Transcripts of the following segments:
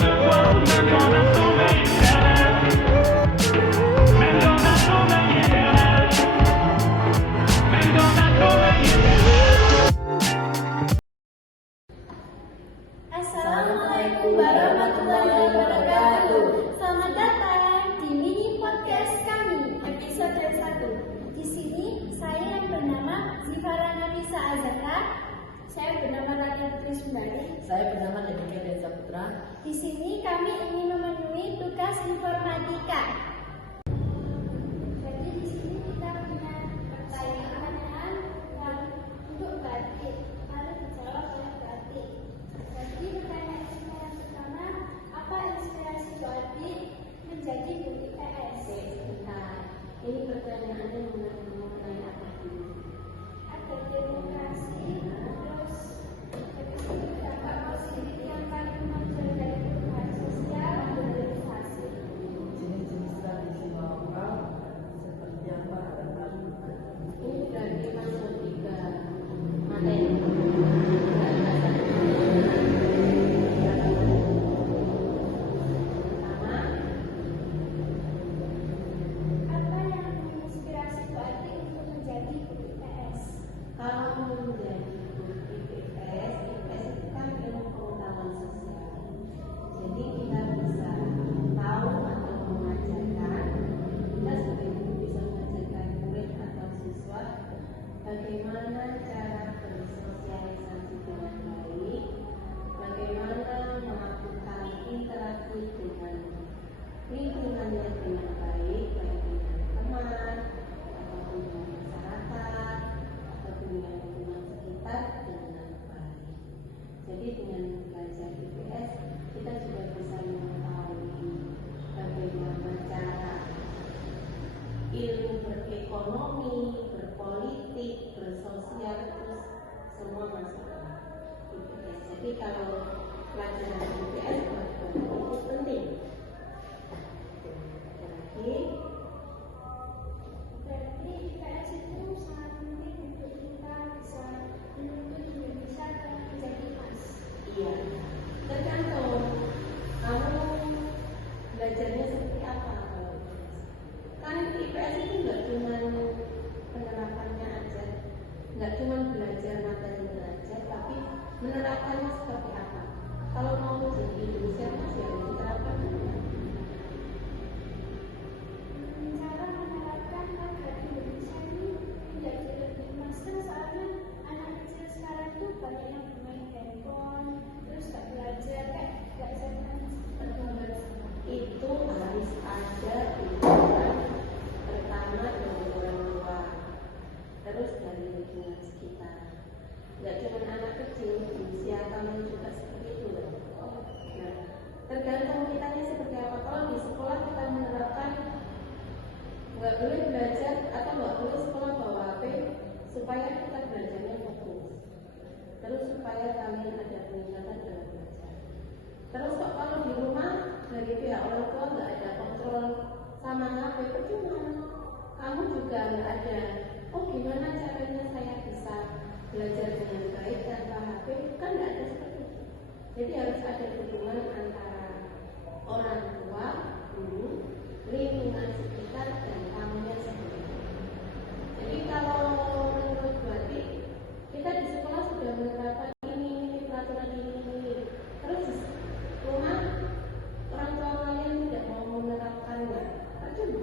Assalamualaikum warahmatullahi wabarakatuh. Selamat datang di mini podcast kami episode 1. Di sini saya yang bernama Zifara Nafisa Azhara. Saya bernama Rani Putri Sundari. Saya bernama Dedika Deza Putra. Di sini kami ingin memenuhi tugas informatika. Jadi di sini kita punya pertanyaan untuk batik. Harus dijawab oleh batik. Jadi pertanyaan yang pertama, apa inspirasi batik menjadi guru IPS? Ini pertanyaannya mengenai apa dulu? Ada demokrasi, terus dampak positif yang paling menonjol dari perubahan sosial, globalisasi. Jenis-jenis tradisi lokal seperti apa harapan? Ini berarti masuk tiga materi. Kalau menjadi guru IPS itu kan ilmu pengetahuan sosial. Jadi kita bisa tahu atau mengajarkan, kita sebagai guru bisa mengajarkan murid atau siswa bagaimana cara bersosialisasi dengan baik, bagaimana melakukan interaksi dengan lingkungannya dengan baik, baik dengan teman ataupun dengan masyarakat dengan lingkungan sekitar dengan baik. Jadi dengan belajar IPS kita juga bisa mengetahui bagaimana cara ilmu berekonomi, berpolitik, bersosial itu semua masuk dalam IPS. Jadi kalau pelajaran IPS itu penting. Lagi. Berarti IPS itu sangat penting untuk kita bisa menuntut Indonesia menjadi emas. Iya, tergantung kamu belajarnya seperti apa. Kan IPS itu nggak cuma penerapannya aja, nggak cuma belajar materinya aja, tapi menerapkannya seperti apa. Kalau mau jadi Indonesia masih harus diterapkan. Cara menerapkan agar Indonesia ini menjadi lebih master, soalnya anak kecil sekarang itu banyak yang bermain handphone, terus gak belajar, gak senang bergambar. Itu harus ada dukungan pertama dari orang tua, terus dari lingkungan sekitar. Nggak cuma anak kecil, usia kamu juga seperti itu. Nah, tergantung kitanya seperti apa. Kalau di sekolah kita menerapkan nggak boleh belajar atau nggak boleh sekolah bawa HP supaya kita belajarnya fokus, terus supaya kalian ada peningkatan dalam belajar. Terus kalau di rumah dari pihak orang tua nggak ada kontrol sama HP, percuma. Kamu juga nggak ada, oh gimana caranya saya bisa belajar dengan baik tanpa HP, kan nggak ada seperti itu. Jadi harus ada hubungan antara orang tua, guru, lingkungan sekitar dan kamunya sendiri. Jadi kalau menurut berarti kita di sekolah sudah menerapkan ini peraturan ini. Terus di rumah orang tua kalian tidak mau menerapkannya, percuma.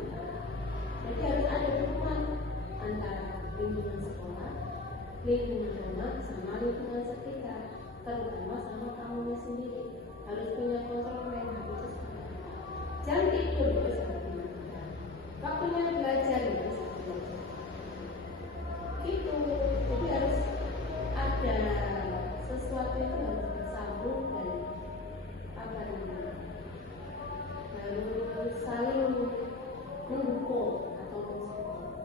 Jadi harus ada hubungan antara lingkungan sekolah, lingkungan rumah, sama lingkungan sekitar, terutama sama kamunya sendiri. Harus punya kontrol main habis. Jangan tidur itu seperti itu. Waktunya belajar itu seperti itu. Itu jadi harus ada sesuatu itu harus bersambung dan apa namanya, harus saling mendukung atau mensupport.